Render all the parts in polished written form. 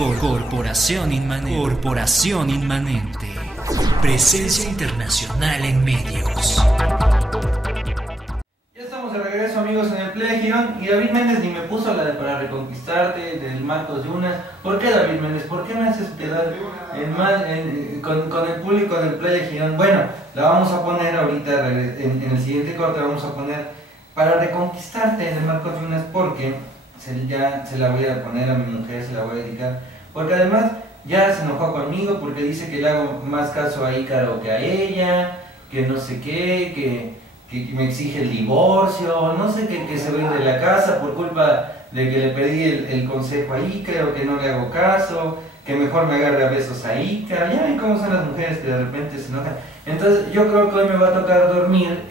Corporación Inmanente. Corporación Inmanente. Presencia internacional en medios. Ya estamos de regreso, amigos, en el Playa Girón. Y David Méndez ni me puso la de Para Reconquistarte, del Marcos Yunas. ¿Por qué, David Méndez? ¿Por qué me haces quedar con el público del Playa Girón? Bueno, la vamos a poner ahorita, en el siguiente corte vamos a poner Para Reconquistarte, de Marcos Yunas, porque se la voy a poner a mi mujer, se la voy a dedicar. Porque además ya se enojó conmigo porque dice que le hago más caso a Ícaro que a ella, que no sé qué, que me exige el divorcio, no sé qué, que se va a ir de la casa por culpa de que le pedí el consejo a Ícaro, que no le hago caso, que mejor me agarre a besos a Ícaro. Ya ven cómo son las mujeres que de repente se enojan. Entonces yo creo que hoy me va a tocar dormir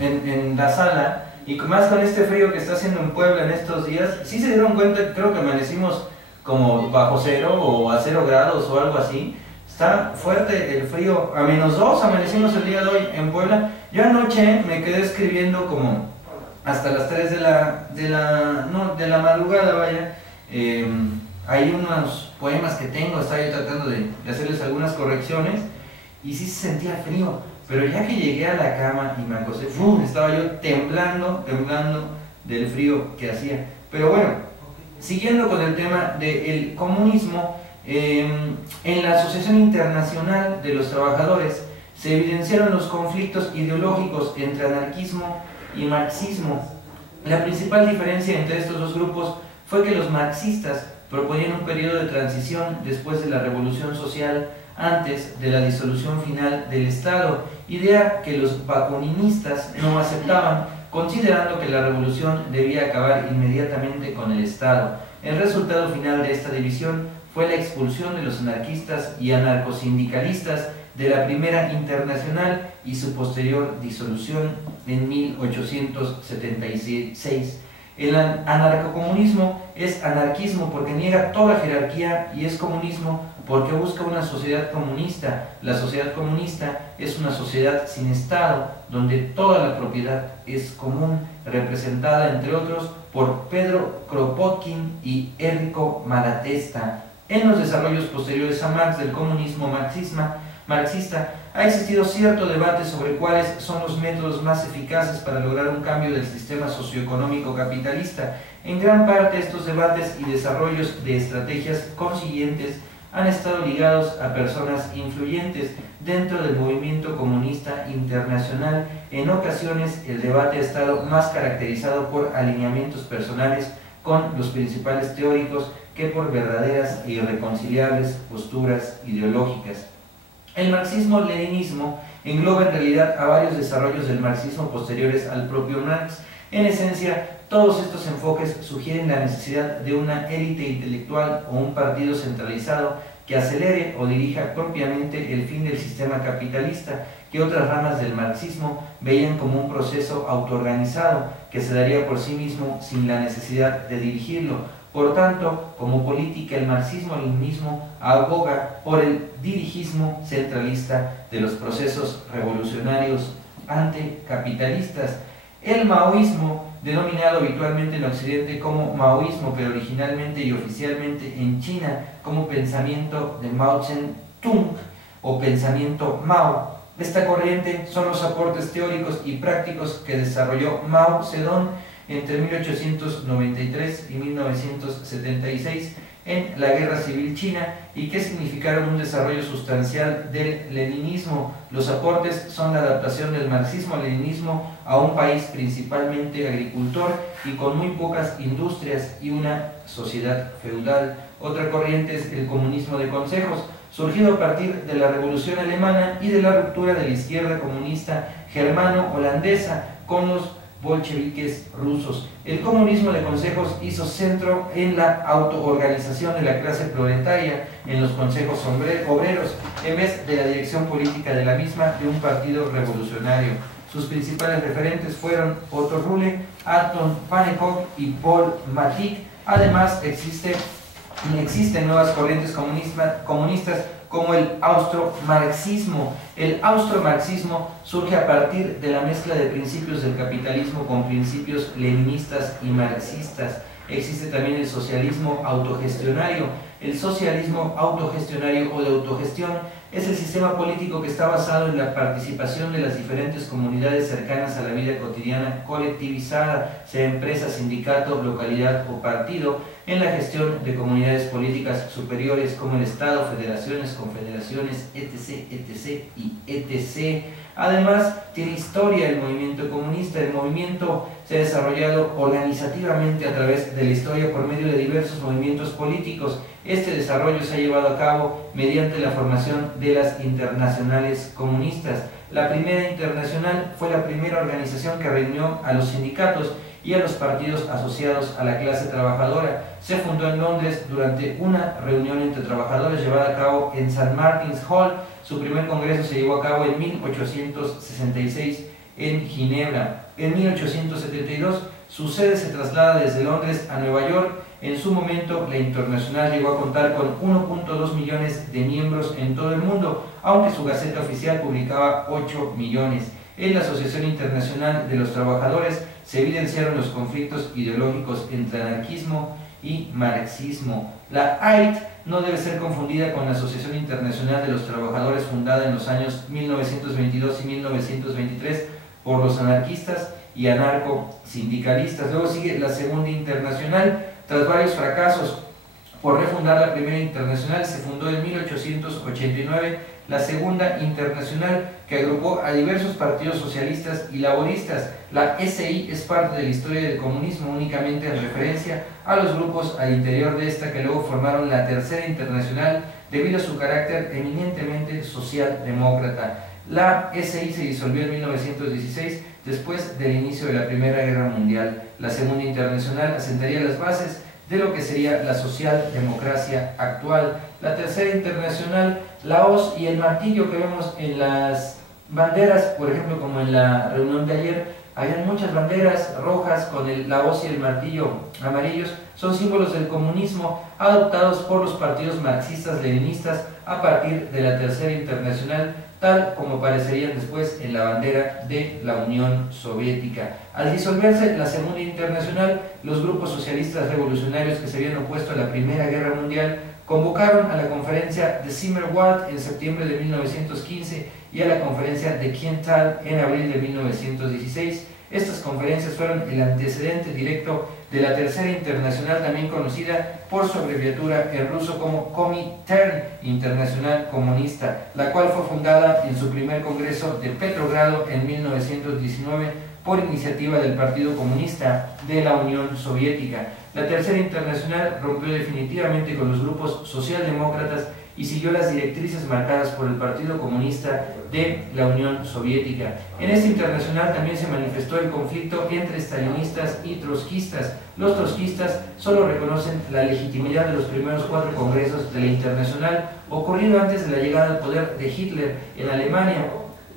en la sala, y más con este frío que está haciendo en Puebla en estos días. Sí se dieron cuenta, creo que amanecimos como bajo cero o a 0 grados o algo así. Está fuerte el frío, a -2 amanecimos el día de hoy en Puebla. Yo anoche me quedé escribiendo como hasta las 3 de la madrugada, vaya. Hay unos poemas que tengo, estaba yo tratando de hacerles algunas correcciones, y sí se sentía frío, pero ya que llegué a la cama y me acosté, estaba yo temblando del frío que hacía. Pero bueno, siguiendo con el tema del comunismo, en la Asociación Internacional de los Trabajadores se evidenciaron los conflictos ideológicos entre anarquismo y marxismo. La principal diferencia entre estos dos grupos fue que los marxistas proponían un periodo de transición después de la revolución social, antes de la disolución final del Estado, idea que los bakuninistas no aceptaban, considerando que la revolución debía acabar inmediatamente con el Estado. El resultado final de esta división fue la expulsión de los anarquistas y anarcosindicalistas de la Primera Internacional y su posterior disolución en 1876. El anarcocomunismo es anarquismo porque niega toda jerarquía, y es comunismo porque busca una sociedad comunista. La sociedad comunista es una sociedad sin Estado, donde toda la propiedad es común, representada entre otros por Pedro Kropotkin y Enrico Malatesta. En los desarrollos posteriores a Marx del comunismo marxista, ha existido cierto debate sobre cuáles son los métodos más eficaces para lograr un cambio del sistema socioeconómico capitalista. En gran parte estos debates y desarrollos de estrategias consiguientes han estado ligados a personas influyentes dentro del movimiento comunista internacional. En ocasiones el debate ha estado más caracterizado por alineamientos personales con los principales teóricos que por verdaderas e irreconciliables posturas ideológicas. El marxismo-leninismo engloba en realidad a varios desarrollos del marxismo posteriores al propio Marx. En esencia, todos estos enfoques sugieren la necesidad de una élite intelectual o un partido centralizado que acelere o dirija propiamente el fin del sistema capitalista, que otras ramas del marxismo veían como un proceso autoorganizado que se daría por sí mismo sin la necesidad de dirigirlo. Por tanto, como política, el marxismo-leninismo aboga por el dirigismo centralista de los procesos revolucionarios anticapitalistas. El maoísmo, denominado habitualmente en Occidente como maoísmo, pero originalmente y oficialmente en China como pensamiento de Mao Zedong o pensamiento Mao. Esta corriente son los aportes teóricos y prácticos que desarrolló Mao Zedong entre 1893 y 1976 en la Guerra Civil China, y que significaron un desarrollo sustancial del leninismo. Los aportes son la adaptación del marxismo-leninismo a un país principalmente agricultor y con muy pocas industrias y una sociedad feudal. Otra corriente es el comunismo de consejos, surgido a partir de la Revolución Alemana y de la ruptura de la izquierda comunista germano-holandesa con los bolcheviques rusos. El comunismo de consejos hizo centro en la autoorganización de la clase proletaria en los consejos obreros, en vez de la dirección política de la misma de un partido revolucionario. Sus principales referentes fueron Otto Rühle, Anton Pannekow y Paul Matthijs. Además, existen nuevas corrientes comunistas como el austromarxismo. El austromarxismo surge a partir de la mezcla de principios del capitalismo con principios leninistas y marxistas. Existe también el socialismo autogestionario. El socialismo autogestionario o de autogestión es el sistema político que está basado en la participación de las diferentes comunidades cercanas a la vida cotidiana colectivizada, sea empresa, sindicato, localidad o partido, en la gestión de comunidades políticas superiores como el Estado, federaciones, confederaciones, etc., etc. y etc. Además, tiene historia el movimiento comunista. El movimiento se ha desarrollado organizativamente a través de la historia por medio de diversos movimientos políticos. Este desarrollo se ha llevado a cabo mediante la formación de las internacionales comunistas. La primera internacional fue la primera organización que reunió a los sindicatos y a los partidos asociados a la clase trabajadora. Se fundó en Londres durante una reunión entre trabajadores llevada a cabo en St. Martin's Hall. Su primer congreso se llevó a cabo en 1866 en Ginebra. En 1872 su sede se traslada desde Londres a Nueva York. En su momento, la Internacional llegó a contar con 1.2 millones de miembros en todo el mundo, aunque su gaceta oficial publicaba 8 millones. En la Asociación Internacional de los Trabajadores se evidenciaron los conflictos ideológicos entre anarquismo y marxismo. La AIT no debe ser confundida con la Asociación Internacional de los Trabajadores, fundada en los años 1922 y 1923 por los anarquistas y anarcosindicalistas. Luego sigue la Segunda Internacional. Tras varios fracasos por refundar la Primera Internacional, se fundó en 1889 la Segunda Internacional, que agrupó a diversos partidos socialistas y laboristas. La SI es parte de la historia del comunismo únicamente en referencia a los grupos al interior de esta que luego formaron la Tercera Internacional debido a su carácter eminentemente socialdemócrata. La SI se disolvió en 1916 después del inicio de la Primera Guerra Mundial. La Segunda Internacional asentaría las bases de lo que sería la socialdemocracia actual. La Tercera Internacional, la hoz y el martillo que vemos en las banderas, por ejemplo, como en la reunión de ayer, habían muchas banderas rojas con la hoz y el martillo amarillos, son símbolos del comunismo adoptados por los partidos marxistas-leninistas a partir de la Tercera Internacional, tal como aparecerían después en la bandera de la Unión Soviética. Al disolverse la Segunda Internacional, los grupos socialistas revolucionarios que se habían opuesto a la Primera Guerra Mundial convocaron a la conferencia de Zimmerwald en septiembre de 1915 y a la conferencia de Kiental en abril de 1916. Estas conferencias fueron el antecedente directo de la Tercera Internacional, también conocida por su abreviatura en ruso como Comintern, Internacional Comunista, la cual fue fundada en su primer congreso de Petrogrado en 1919 por iniciativa del Partido Comunista de la Unión Soviética. La Tercera Internacional rompió definitivamente con los grupos socialdemócratas y siguió las directrices marcadas por el Partido Comunista de la Unión Soviética. En esta internacional también se manifestó el conflicto entre stalinistas y trotskistas. Los trotskistas solo reconocen la legitimidad de los primeros 4 congresos de la internacional, ocurrido antes de la llegada al poder de Hitler en Alemania,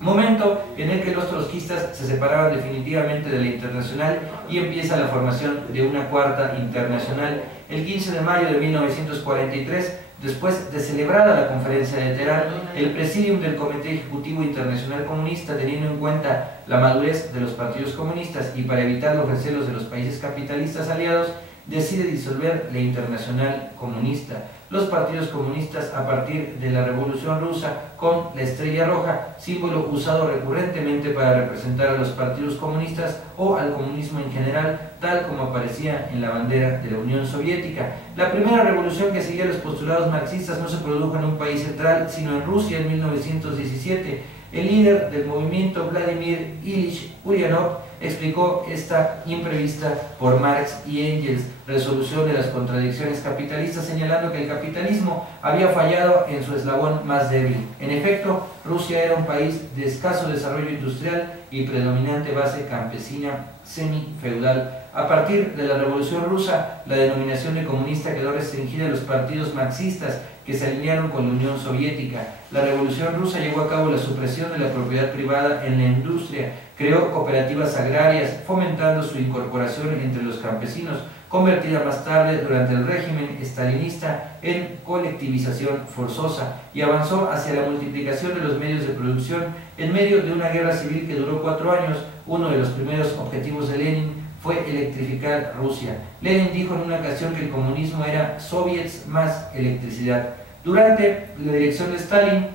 momento en el que los trotskistas se separaban definitivamente de la internacional y empieza la formación de una cuarta internacional. El 15 de mayo de 1943, después de celebrada la conferencia de Teherán, el presidium del Comité Ejecutivo Internacional Comunista, teniendo en cuenta la madurez de los partidos comunistas y para evitar los recelos de los países capitalistas aliados, decide disolver la Internacional Comunista. Los partidos comunistas, a partir de la Revolución Rusa, con la estrella roja, símbolo usado recurrentemente para representar a los partidos comunistas o al comunismo en general, tal como aparecía en la bandera de la Unión Soviética. La primera revolución que seguía los postulados marxistas no se produjo en un país central, sino en Rusia en 1917. El líder del movimiento, Vladimir Ilich Ulyanov, explicó esta imprevista por Marx y Engels resolución de las contradicciones capitalistas, señalando que el capitalismo había fallado en su eslabón más débil. En efecto, Rusia era un país de escaso desarrollo industrial y predominante base campesina semi-feudal. A partir de la Revolución Rusa, la denominación de comunista quedó restringida a los partidos marxistas que se alinearon con la Unión Soviética. La Revolución Rusa llevó a cabo la supresión de la propiedad privada en la industria, creó cooperativas agrarias, fomentando su incorporación entre los campesinos, convertida más tarde durante el régimen estalinista en colectivización forzosa, y avanzó hacia la multiplicación de los medios de producción en medio de una guerra civil que duró 4 años. Uno de los primeros objetivos de Lenin fue electrificar Rusia. Lenin dijo en una ocasión que el comunismo era soviets más electricidad. Durante la dirección de Stalin,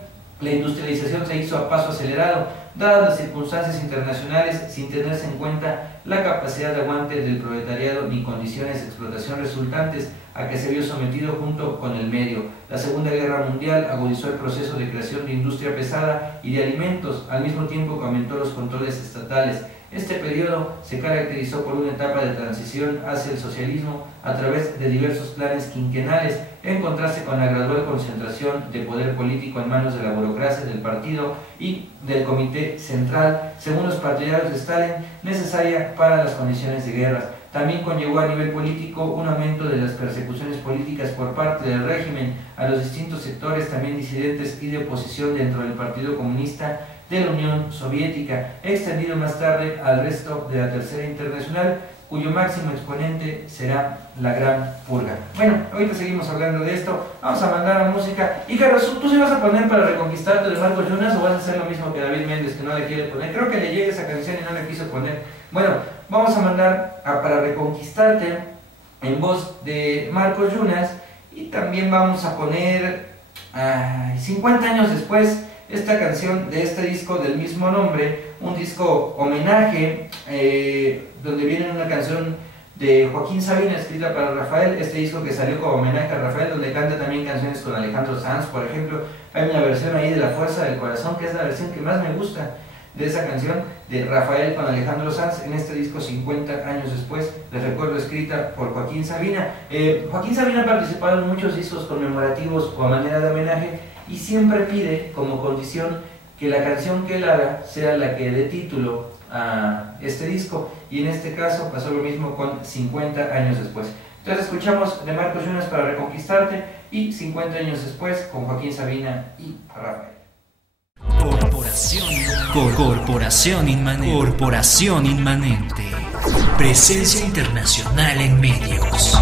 la industrialización se hizo a paso acelerado, dadas las circunstancias internacionales, sin tenerse en cuenta la capacidad de aguante del proletariado ni condiciones de explotación resultantes a que se vio sometido junto con el medio. La Segunda Guerra Mundial agudizó el proceso de creación de industria pesada y de alimentos, al mismo tiempo que aumentó los controles estatales. Este periodo se caracterizó por una etapa de transición hacia el socialismo a través de diversos planes quinquenales, en contraste con la gradual concentración de poder político en manos de la burocracia del partido y del comité central, según los partidarios de Stalin, necesaria para las condiciones de guerra. También conllevó a nivel político un aumento de las persecuciones políticas por parte del régimen a los distintos sectores, también disidentes y de oposición dentro del Partido Comunista de la Unión Soviética, extendido más tarde al resto de la Tercera Internacional, cuyo máximo exponente será la Gran Purga. Bueno, ahorita seguimos hablando de esto, vamos a mandar a música. Y Carlos, ¿tú sí vas a poner Para Reconquistarte de Marcos Jonas o vas a hacer lo mismo que David Méndez, que no le quiere poner? Creo que le llega esa canción y no le quiso poner. Bueno, vamos a mandar a Para Reconquistarte en voz de Marcos Jonas, y también vamos a poner 50 años después, esta canción de este disco del mismo nombre, un disco homenaje, donde viene una canción de Joaquín Sabina escrita para Rafael, este disco que salió como homenaje a Rafael, donde canta también canciones con Alejandro Sanz, por ejemplo. Hay una versión ahí de La Fuerza del Corazón, que es la versión que más me gusta de esa canción, de Rafael con Alejandro Sanz, en este disco 50 años después, les recuerdo, escrita por Joaquín Sabina. Joaquín Sabina ha participado en muchos discos conmemorativos o a manera de homenaje, y siempre pide como condición que la canción que él haga sea la que dé título a este disco, y en este caso pasó lo mismo con 50 años después. Entonces escuchamos de Marcos Jonas Para Reconquistarte, y 50 años después con Joaquín Sabina y Rafael. Corporación Inmanente. Presencia internacional en medios.